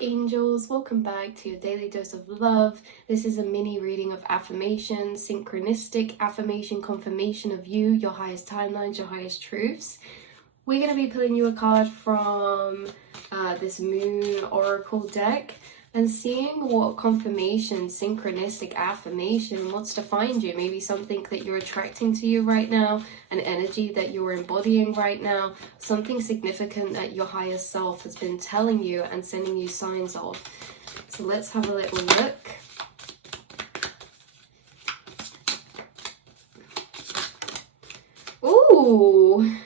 Angels, welcome back to your daily dose of love. This is a mini reading of affirmations, synchronistic affirmation confirmation of you, your highest timelines, your highest truths. We're going to be pulling you a card from this Moon Oracle deck and seeing what confirmation, synchronistic affirmation wants to find you. Maybe something that you're attracting to you right now, an energy that you're embodying right now, something significant that your higher self has been telling you and sending you signs of. So let's have a little look. Ooh!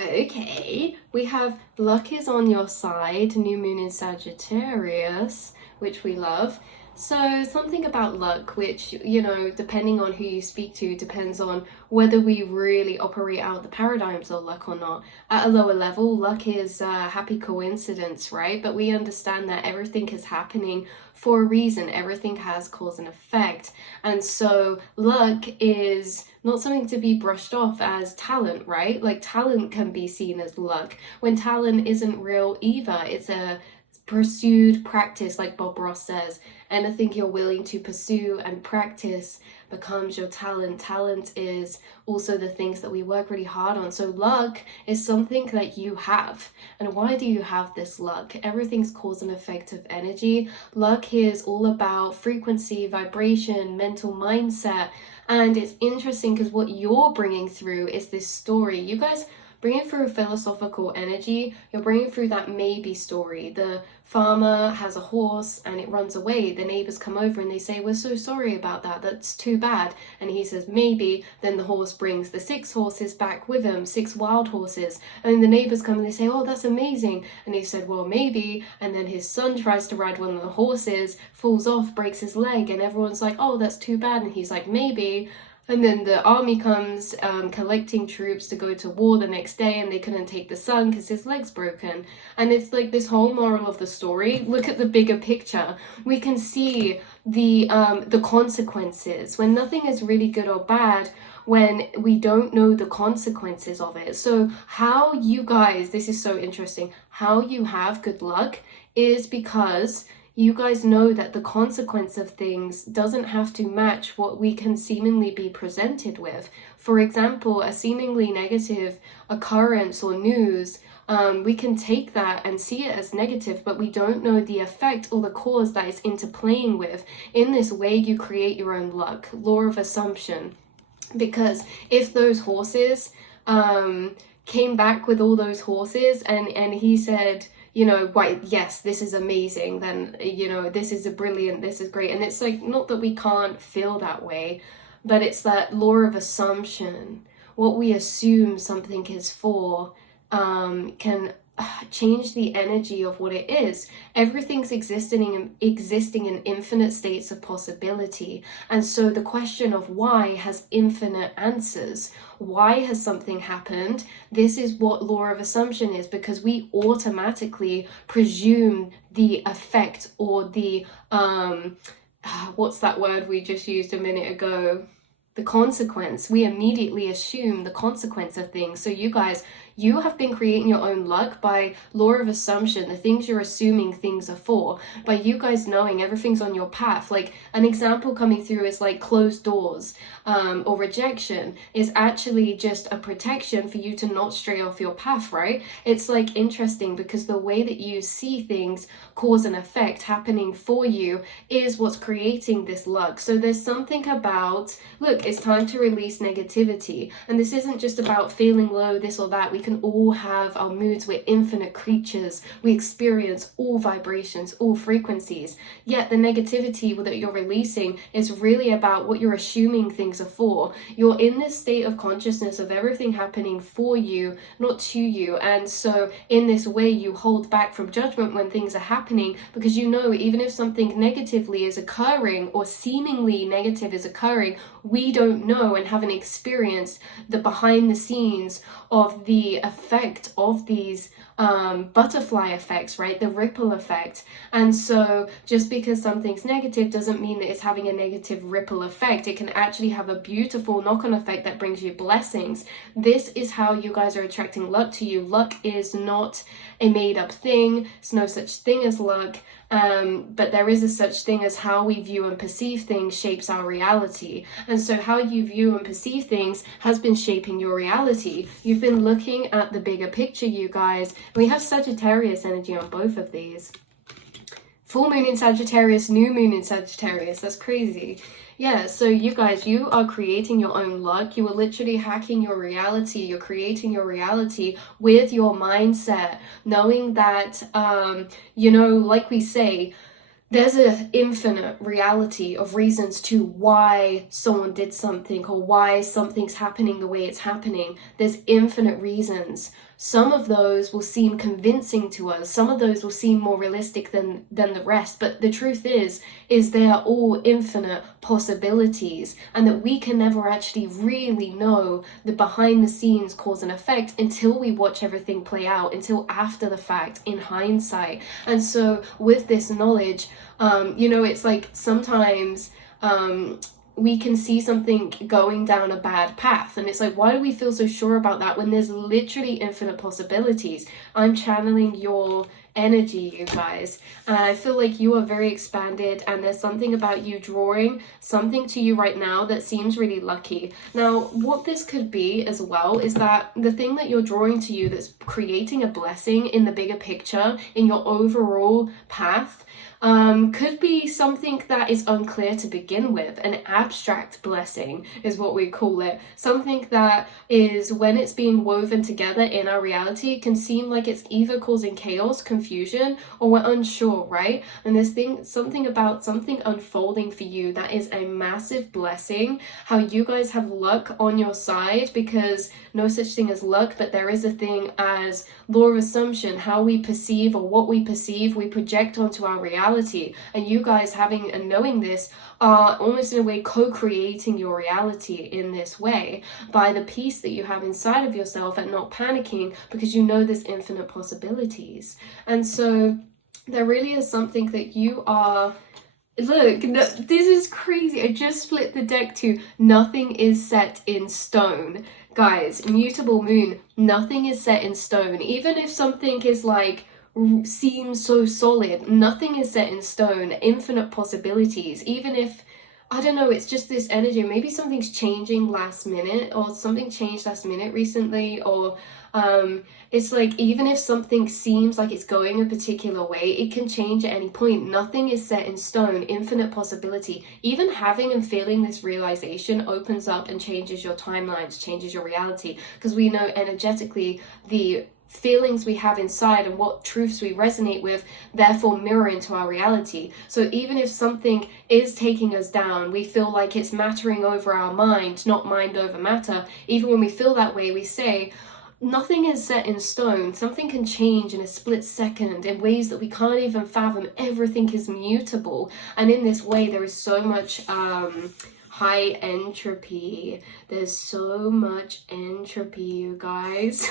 Okay, we have luck is on your side, new moon in Sagittarius, which we love. So something about luck, which, you know, depending on who you speak to, depends on whether we really operate out the paradigms of luck or not. At a lower level, luck is happy coincidence, right? But we understand that everything is happening for a reason. Everything has cause and effect. And so luck is not something to be brushed off as talent, right? Like talent can be seen as luck when talent isn't real either. It's a pursued practice, like Bob Ross says. Anything you're willing to pursue and practice becomes your talent. Talent is also the things that we work really hard on. So luck is something that you have. And why do you have this luck? Everything's cause and effect of energy. Luck is all about frequency, vibration, mental mindset. And it's interesting because what you're bringing through is this story. You guys bringing through philosophical energy, you're bringing through that maybe story. The farmer has a horse and it runs away. The neighbors come over and they say, we're so sorry about that. That's too bad. And he says, maybe. Then the horse brings the 6 horses back with him, 6 wild horses. And then the neighbors come and they say, oh, that's amazing. And he said, well, maybe. And then his son tries to ride one of the horses, falls off, breaks his leg. And everyone's like, oh, that's too bad. And he's like, maybe. And then the army comes collecting troops to go to war the next day, and they couldn't take the son because his leg's broken. And it's like this whole moral of the story. Look at the bigger picture. We can see the consequences when nothing is really good or bad, when we don't know the consequences of it. So how you guys, this is so interesting, how you have good luck is because you guys know that the consequence of things doesn't have to match what we can seemingly be presented with. For example, a seemingly negative occurrence or news, we can take that and see it as negative, but we don't know the effect or the cause that is interplaying with. In this way, you create your own luck, law of assumption. Because if those horses came back with all those horses and he said, you know, why, yes, this is amazing, then, you know, this is a brilliant, this is great. And it's like, not that we can't feel that way, but it's that law of assumption. What we assume something is for can change the energy of what it is. Everything's existing in infinite states of possibility. And so the question of why has infinite answers. Why has something happened? This is what law of assumption is, because we automatically presume the effect or the what's that word we just used a minute ago? The consequence. We immediately assume the consequence of things. So you guys, you have been creating your own luck by law of assumption, the things you're assuming things are for, by you guys knowing everything's on your path. Like an example coming through is like closed doors or rejection is actually just a protection for you to not stray off your path, right? It's like interesting because the way that you see things, cause and effect happening for you is what's creating this luck. So there's something about, look, it's time to release negativity. And this isn't just about feeling low, this or that. We can all have our moods. We're infinite creatures. We experience all vibrations, all frequencies. Yet the negativity that you're releasing is really about what you're assuming things are for. You're in this state of consciousness of everything happening for you, not to you. And so in this way, you hold back from judgment when things are happening, because you know, even if something negatively is occurring or seemingly negative is occurring, we don't know and haven't experienced the behind the scenes of the effect of these butterfly effects, right? The ripple effect. And so just because something's negative doesn't mean that it's having a negative ripple effect. It can actually have a beautiful knock-on effect that brings you blessings. This is how you guys are attracting luck to you. Luck is not a made-up thing. There's no such thing as luck. But there is a such thing as how we view and perceive things shapes our reality. And so how you view and perceive things has been shaping your reality. You've been looking at the bigger picture, you guys. We have Sagittarius energy on both of these. Full moon in Sagittarius, new moon in Sagittarius. That's crazy. Yeah, so you guys, you are creating your own luck. You are literally hacking your reality. You're creating your reality with your mindset, knowing that, like we say, there's an infinite reality of reasons to why someone did something or why something's happening the way it's happening. There's infinite reasons. Some of those will seem convincing to us. Some of those will seem more realistic than the rest. But the truth is they are all infinite possibilities, and that we can never actually really know the behind the scenes cause and effect until we watch everything play out, until after the fact, in hindsight. And so with this knowledge, it's like sometimes we can see something going down a bad path, and it's like, why do we feel so sure about that when there's literally infinite possibilities? I'm channeling your energy, you guys, and I feel like you are very expanded, and there's something about you drawing something to you right now that seems really lucky. Now, what this could be as well is that the thing that you're drawing to you that's creating a blessing in the bigger picture, in your overall path, could be something that is unclear to begin with. An abstract blessing is what we call it. Something that is, when it's being woven together in our reality, can seem like it's either causing chaos, confusion, or we're unsure, right? And there's something about something unfolding for you that is a massive blessing. How you guys have luck on your side, because no such thing as luck, but there is a thing as law of assumption. How we perceive, or what we perceive, we project onto our reality. And you guys having and knowing this are almost in a way co-creating your reality in this way by the peace that you have inside of yourself and not panicking, because you know there's infinite possibilities. And so there really is something that you are... Look, this is crazy. I just split the deck to nothing is set in stone. Guys, mutable moon, nothing is set in stone. Even if something is like seems so solid, nothing is set in stone. Infinite possibilities. Even if, I don't know, it's just this energy. Maybe something's changing last minute, or something changed last minute recently, or it's like, even if something seems like it's going a particular way, it can change at any point. Nothing is set in stone. Infinite possibility. Even having and feeling this realization opens up and changes your timelines, changes your reality, because we know energetically the feelings we have inside and what truths we resonate with therefore mirror into our reality. So even if something is taking us down, we feel like it's mattering over our mind, not mind over matter. Even when we feel that way, we say, nothing is set in stone. Something can change in a split second in ways that we can't even fathom. Everything is mutable. And in this way, there is so much high entropy. There's so much entropy, you guys.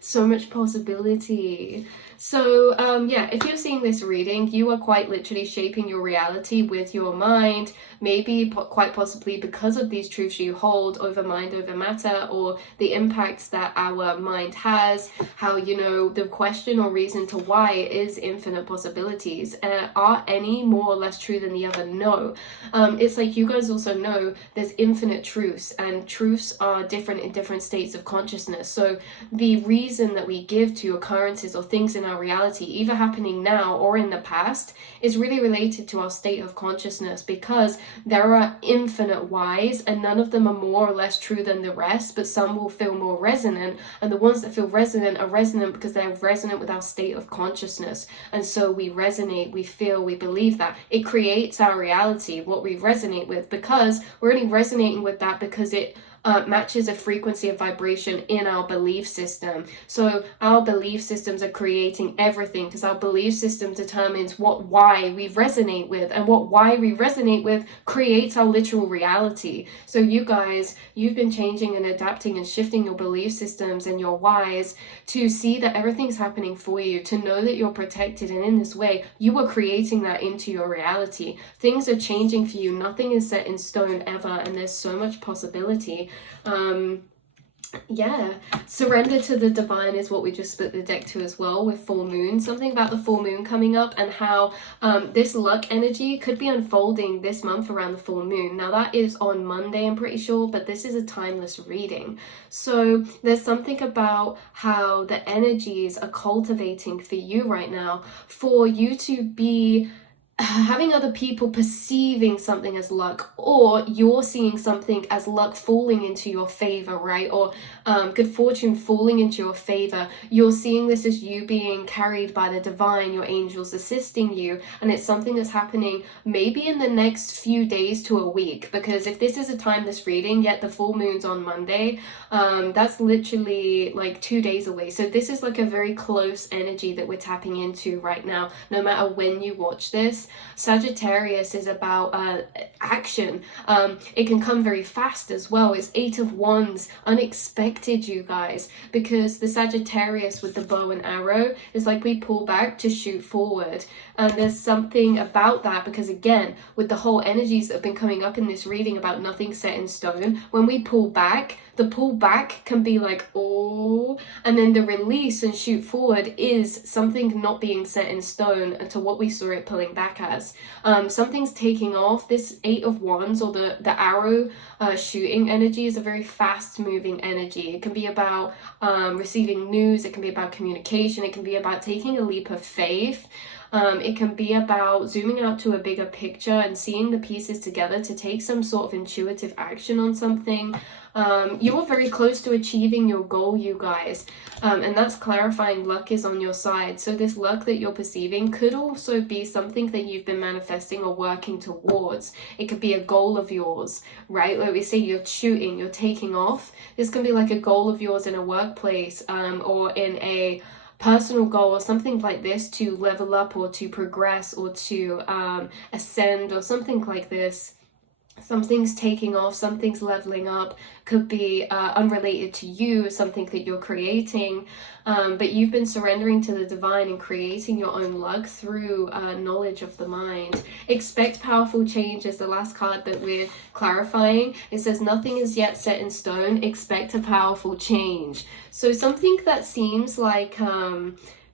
So much possibility. So if you're seeing this reading, you are quite literally shaping your reality with your mind, maybe quite possibly because of these truths you hold over mind over matter, or the impacts that our mind has. How, the question or reason to why is infinite possibilities. Are any more or less true than the other? No. It's like you guys also know there's infinite truths, and truths are different in different states of consciousness. So the reason that we give to occurrences or things in our reality, either happening now or in the past, is really related to our state of consciousness, because there are infinite whys, and none of them are more or less true than the rest, but some will feel more resonant, and the ones that feel resonant are resonant because they're resonant with our state of consciousness. And so we resonate, we feel, we believe that. It creates our reality, what we resonate with, because we're only resonating with that because it matches a frequency of vibration in our belief system. So our belief systems are creating everything, because our belief system determines why we resonate with, and why we resonate with creates our literal reality. So you guys, you've been changing and adapting and shifting your belief systems and your whys to see that everything's happening for you, to know that you're protected, and in this way you are creating that into your reality. Things are changing for you. Nothing is set in stone ever, and there's so much possibility. Yeah, surrender to the divine is what we just split the deck to as well, with full moon. Something about the full moon coming up, and how this luck energy could be unfolding this month around the full moon. Now that is on Monday, I'm pretty sure, but this is a timeless reading. So there's something about how the energies are cultivating for you right now, for you to be having other people perceiving something as luck, or you're seeing something as luck falling into your favor, right? Or good fortune falling into your favor. You're seeing this as you being carried by the divine, your angels assisting you, and it's something that's happening maybe in the next few days to a week, because if this is a timeless reading, yet the full moon's on Monday, that's literally like 2 days away. So this is like a very close energy that we're tapping into right now, no matter when you watch this. Sagittarius is about action. It can come very fast as well. It's 8 of Wands, unexpected, you guys, because the Sagittarius with the bow and arrow is like we pull back to shoot forward. And there's something about that, because again, with the whole energies that have been coming up in this reading about nothing set in stone, when we pull back, the pull back can be like, oh, and then the release and shoot forward is something not being set in stone to what we saw it pulling back as. Something's taking off. This 8 of Wands, or the arrow shooting energy, is a very fast moving energy. It can be about receiving news, it can be about communication, it can be about taking a leap of faith. It can be about zooming out to a bigger picture and seeing the pieces together to take some sort of intuitive action on something. You are very close to achieving your goal, you guys, and that's clarifying luck is on your side. So this luck that you're perceiving could also be something that you've been manifesting or working towards. It could be a goal of yours, right? Where we say you're shooting, you're taking off. This can be like a goal of yours in a workplace, or in a personal goal or something like this, to level up or to progress or to ascend or something like this. Something's taking off, something's leveling up, could be unrelated to you, something that you're creating, but you've been surrendering to the divine and creating your own luck through knowledge of the mind. Expect powerful change is the last card that we're clarifying. It says nothing is yet set in stone, expect a powerful change. So something that seems like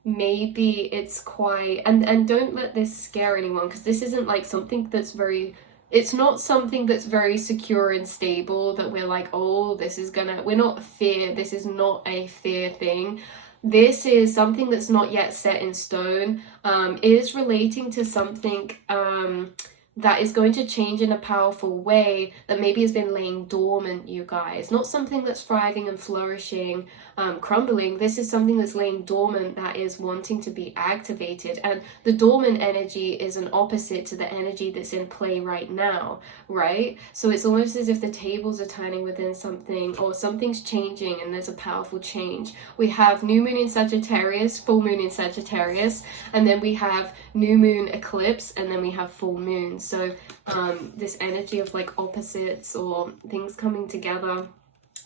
maybe it's quite, and don't let this scare anyone, because this isn't like something that's very, it's not something that's very secure and stable that we're like, oh, this is gonna, we're not fear, this is not a fear thing. This is something that's not yet set in stone. It is relating to something that is going to change in a powerful way that maybe has been laying dormant, you guys. Not something that's thriving and flourishing, crumbling. This is something that's laying dormant that is wanting to be activated. And the dormant energy is an opposite to the energy that's in play right now, right? So it's almost as if the tables are turning within something, or something's changing and there's a powerful change. We have new moon in Sagittarius, full moon in Sagittarius, and then we have new moon eclipse, and then we have full moon. So this energy of like opposites or things coming together.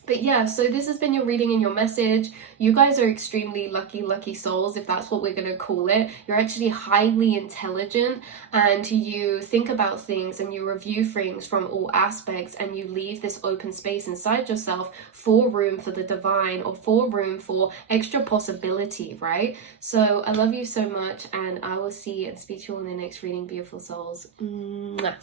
But yeah, so this has been your reading and your message. You guys are extremely lucky souls, if that's what we're going to call it. You're actually highly intelligent, and you think about things and you review things from all aspects, and you leave this open space inside yourself for room for the divine, or for room for extra possibility, right? So I love you so much, and I will see and speak to you all in the next reading, beautiful souls. Mwah.